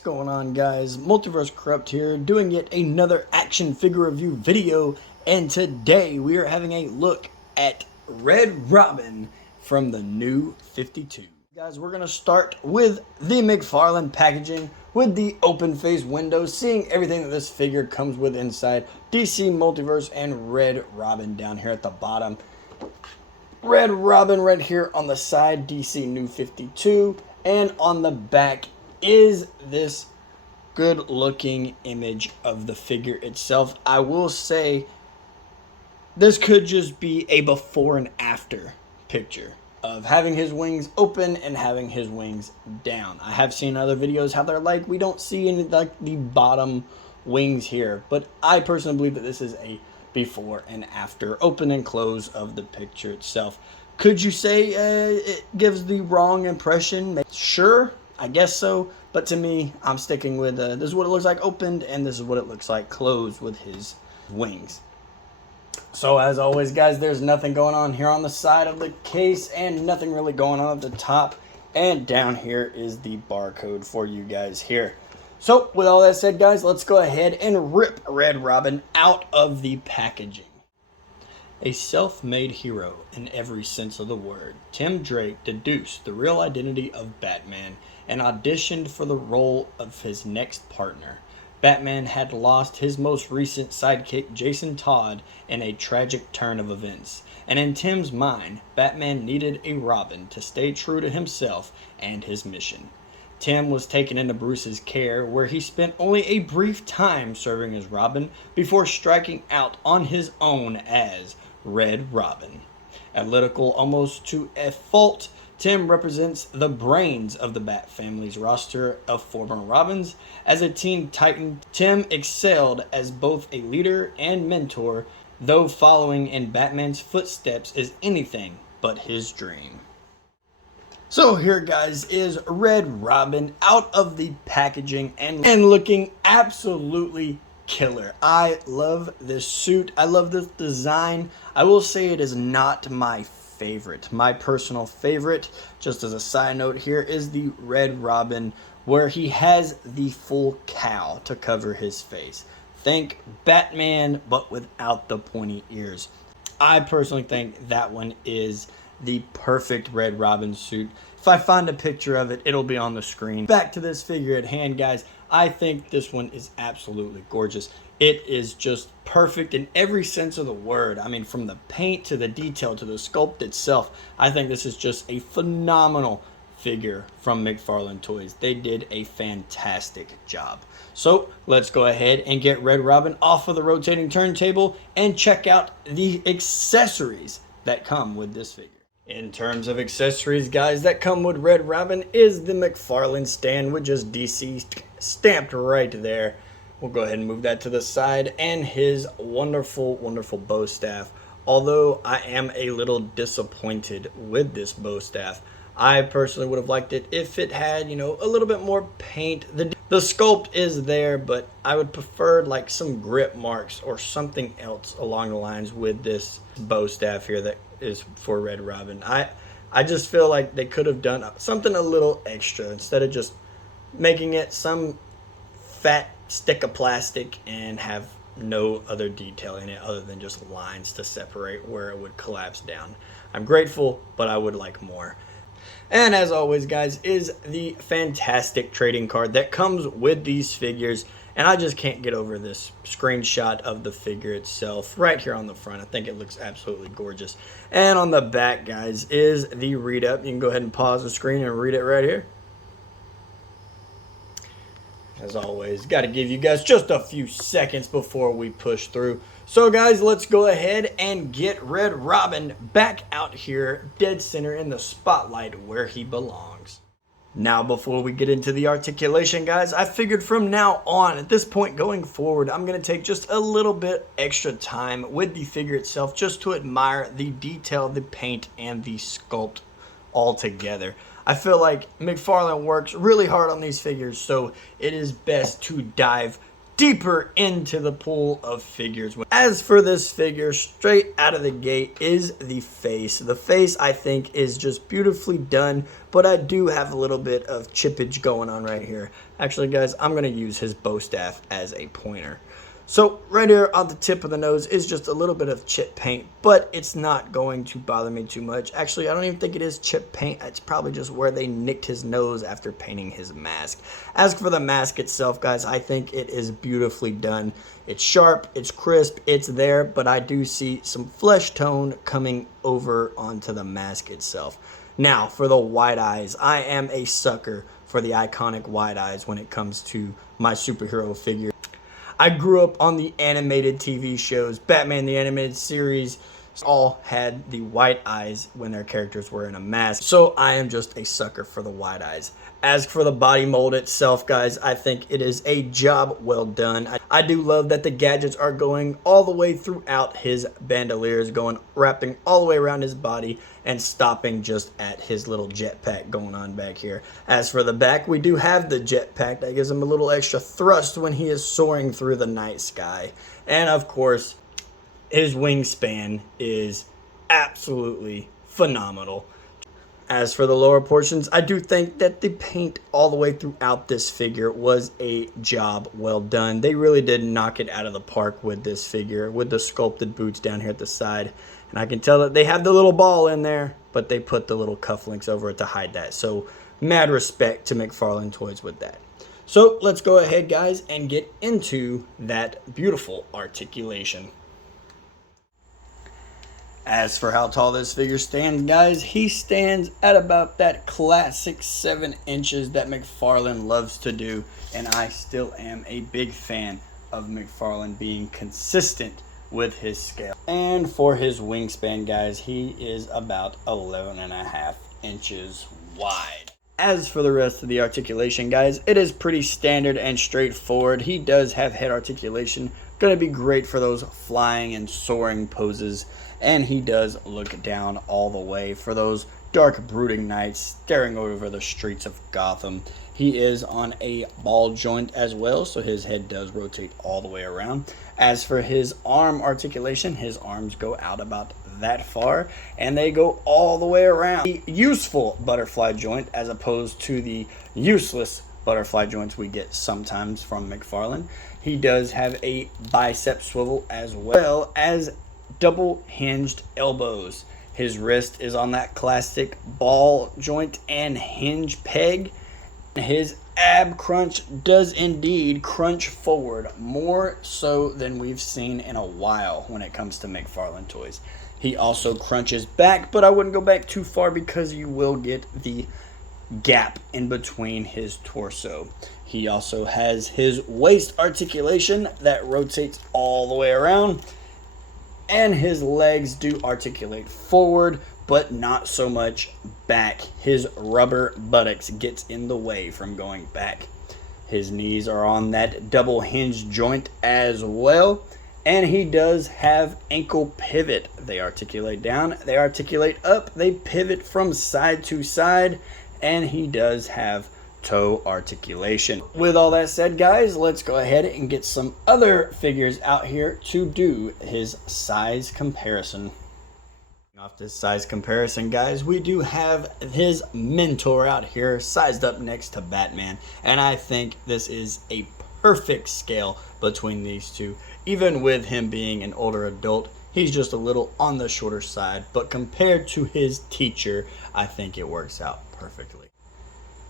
What's going on, guys? Multiverse Corrupt here, doing yet another action figure review video, and today we are having a look at Red Robin from the new 52. Guys, we're going to start with the Mcfarlane packaging with the open face windows, seeing everything that this figure comes with inside. DC Multiverse and Red Robin down here at the bottom. Red Robin right here on the side, DC New 52, and on the back is this good looking image of the figure itself. I will say this could just be a before and after picture of having his wings open and having his wings down. I have seen other videos how they're like, we don't see any like the bottom wings here, but I personally believe that this is a before and after open and close of the picture itself. Could you say it gives the wrong impression? Sure, I guess so, but to me, I'm sticking with this is what it looks like opened, and this is what it looks like closed with his wings. So as always, guys, there's nothing going on here on the side of the case, and nothing really going on at the top, and down here is the barcode for you guys here. So with all that said, guys, let's go ahead and rip Red Robin out of the packaging. A self-made hero in every sense of the word, Tim Drake deduced the real identity of Batman and auditioned for the role of his next partner. Batman had lost his most recent sidekick, Jason Todd, in a tragic turn of events, and in Tim's mind, Batman needed a Robin to stay true to himself and his mission. Tim was taken into Bruce's care, where he spent only a brief time serving as Robin before striking out on his own as Red Robin. Analytical almost to a fault, Tim represents the brains of the Bat family's roster of former Robins. As a Teen Titan, Tim excelled as both a leader and mentor, though following in Batman's footsteps is anything but his dream. So here, guys, is Red Robin out of the packaging and looking absolutely killer. I love this suit. I love this design. I will say it is not my favorite. My personal favorite, just as a side note here, is the Red Robin where he has the full cowl to cover his face. Think Batman, but without the pointy ears. I personally think that one is the perfect Red Robin suit. If I find a picture of it, it'll be on the screen. Back to this figure at hand, guys. I think this one is absolutely gorgeous. It is just perfect in every sense of the word. I mean, from the paint to the detail to the sculpt itself, I think this is just a phenomenal figure from Mcfarlane Toys. They did a fantastic job. So let's go ahead and get Red Robin off of the rotating turntable and check out the accessories that come with this figure. In terms of accessories, guys, that come with Red Robin is the Mcfarlane stand with just DC stamped right there. We'll go ahead and move that to the side, and his wonderful, wonderful bow staff. Although I am a little disappointed with this bow staff. I personally would have liked it if it had, you know, a little bit more paint. The sculpt is there, but I would prefer like some grip marks or something else along the lines with this bow staff here that is for Red Robin. I just feel like they could have done something a little extra instead of just making it some fat stick of plastic and have no other detail in it other than just lines to separate where it would collapse down. I'm grateful, but I would like more. And as always, guys, is the fantastic trading card that comes with these figures. And I just can't get over this screenshot of the figure itself right here on the front. I think it looks absolutely gorgeous. And on the back, guys, is the read-up. You can go ahead and pause the screen and read it right here. As always, got to give you guys just a few seconds before we push through. So guys, let's go ahead and get Red Robin back out here, dead center in the spotlight where he belongs. Now, before we get into the articulation, guys, I figured from now on, at this point going forward, I'm going to take just a little bit extra time with the figure itself just to admire the detail, the paint, and the sculpt all together. I feel like Mcfarlane works really hard on these figures, so it is best to dive deeper into the pool of figures. As for this figure, straight out of the gate is the face. The face, I think, is just beautifully done, but I do have a little bit of chippage going on right here. Actually, guys, I'm going to use his bow staff as a pointer. So right here on the tip of the nose is just a little bit of chip paint, but it's not going to bother me too much. Actually, I don't even think it is chip paint. It's probably just where they nicked his nose after painting his mask. As for the mask itself, guys, I think it is beautifully done. It's sharp, it's crisp, it's there, but I do see some flesh tone coming over onto the mask itself. Now, for the wide eyes, I am a sucker for the iconic wide eyes when it comes to my superhero figure. I grew up on the animated TV shows. Batman the Animated Series all had the white eyes when their characters were in a mask. So I am just a sucker for the white eyes. As for the body mold itself, guys, I think it is a job well done. I do love that the gadgets are going all the way throughout his bandoliers, wrapping all the way around his body and stopping just at his little jetpack going on back here. As for the back, we do have the jetpack that gives him a little extra thrust when he is soaring through the night sky. And of course, his wingspan is absolutely phenomenal. As for the lower portions, I do think that the paint all the way throughout this figure was a job well done. They really did knock it out of the park with this figure, with the sculpted boots down here at the side. And I can tell that they have the little ball in there, but they put the little cufflinks over it to hide that. So mad respect to Mcfarlane Toys with that. So let's go ahead, guys, and get into that beautiful articulation. As for how tall this figure stands, guys, he stands at about that classic 7 inches that Mcfarlane loves to do, and I still am a big fan of Mcfarlane being consistent with his scale. And for his wingspan, guys, he is about 11.5 inches wide. As for the rest of the articulation, guys, it is pretty standard and straightforward. He does have head articulation, going to be great for those flying and soaring poses. And he does look down all the way for those dark, brooding nights staring over the streets of Gotham. He is on a ball joint as well, so his head does rotate all the way around. As for his arm articulation, his arms go out about that far, and they go all the way around. The useful butterfly joint, as opposed to the useless butterfly joints we get sometimes from Mcfarlane. He does have a bicep swivel as well as double hinged elbows. His wrist is on that classic ball joint and hinge peg. His ab crunch does indeed crunch forward, more so than we've seen in a while when it comes to Mcfarlane Toys. He also crunches back, but I wouldn't go back too far because you will get the gap in between his torso. He also has his waist articulation that rotates all the way around. And his legs do articulate forward, but not so much back. His rubber buttocks gets in the way from going back. His knees are on that double hinge joint as well. And he does have ankle pivot. They articulate down, they articulate up, they pivot from side to side. And he does have toe articulation. With all that said, guys, let's go ahead and get some other figures out here to do his size comparison. Off this size comparison, guys, we do have his mentor out here sized up next to Batman, and I think this is a perfect scale between these two. Even with him being an older adult, he's just a little on the shorter side, but compared to his teacher, I think it works out perfectly.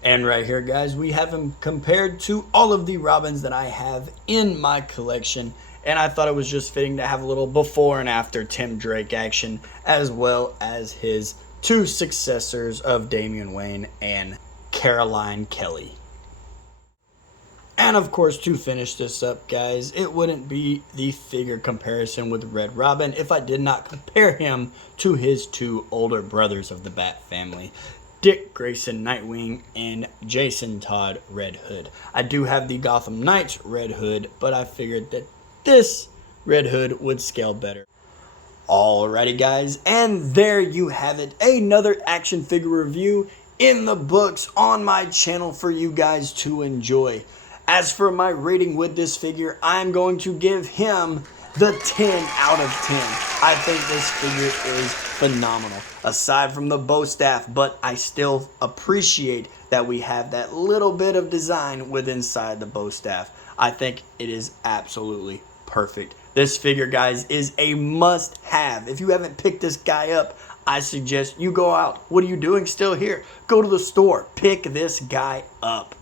And right here, guys, we have him compared to all of the Robins that I have in my collection. And I thought it was just fitting to have a little before and after Tim Drake action, as well as his 2 successors of Damian Wayne and Caroline Kelly. And of course, to finish this up, guys, it wouldn't be the figure comparison with Red Robin if I did not compare him to his 2 older brothers of the Bat family, Dick Grayson Nightwing and Jason Todd Red Hood. I do have the Gotham Knights Red Hood, but I figured that this Red Hood would scale better. Alrighty, guys, and there you have it. Another action figure review in the books on my channel for you guys to enjoy. As for my rating with this figure, I'm going to give him the 10 out of 10. I think this figure is phenomenal, aside from the bow staff, but I still appreciate that we have that little bit of design with inside the bow staff. I think it is absolutely perfect. This figure, guys, is a must-have. If you haven't picked this guy up, I suggest you go out. What are you doing still here? Go to the store. Pick this guy up.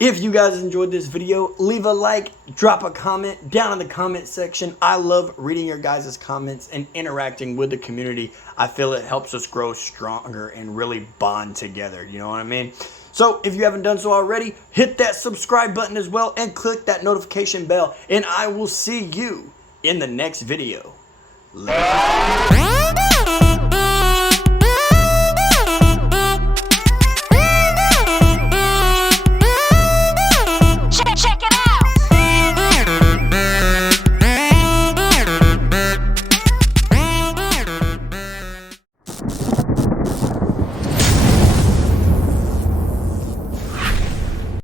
If you guys enjoyed this video, leave a like, drop a comment down in the comment section. I love reading your guys' comments and interacting with the community. I feel it helps us grow stronger and really bond together. You know what I mean? So if you haven't done so already, hit that subscribe button as well and click that notification bell. And I will see you in the next video. Later.